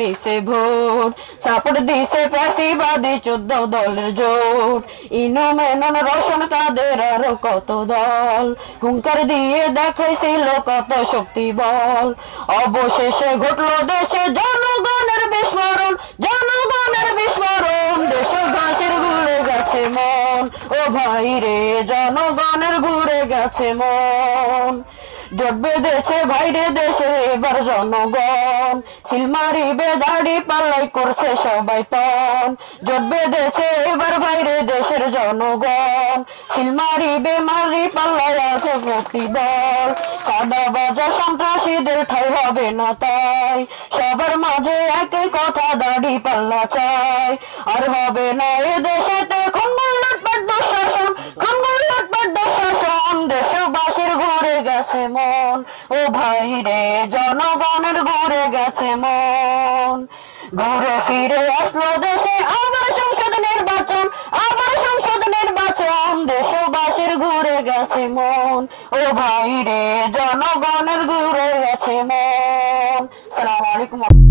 নিছে vote, support দিছে ফ্যাসিবাদী 14 দলের জোট। ইনু মেনন রোশন কাদের আরো কত দল, হুঙ্কার দিয়ে দেখাইছিল কত শক্তি বল। অবশেষে ঘটলো দেশে জনগণের বিস্মরণ, জনগণের বিস্মরণ। দেশে ঘাসের ঘুরে গেছে মন, ও ভাই রে জনগণের ঘুরে গেছে মন। জোট বেঁধেছে বাইরে দেশে এবার জনগণ, সিল মারিবে দাড়ি পাল্লাই করছে সবাই পণ। জোট বেঁধেছে এবার বাইরে দেশের জনগণ, সিল মারিবে মারি পাল্লাই আছে শক্তি বল। কাদা বাজা সন্ত্রাসীদের ঠাই হবে না তাই, সবার মাঝে একই কথা দাড়ি পাল্লা চাই। আর হবে না এ দেশেতে খুন লুটপাট দুঃশাসন, খুন লুটপাট দুঃশাসন। দেশবাসীর ঘুরে গেছে মন, ও ভাই রে জনগণের ঘুরে গেছে মন। ঘুরে ফিরে আসলো দেশে আবার সংসদ নির্বাচন, আবার সংসদ নির্বাচন। দেশবাসীর ঘুরে গেছে মন, ও ভাই রে জনগণের ঘুরে গেছে মন। আসসালামু আলাইকুম।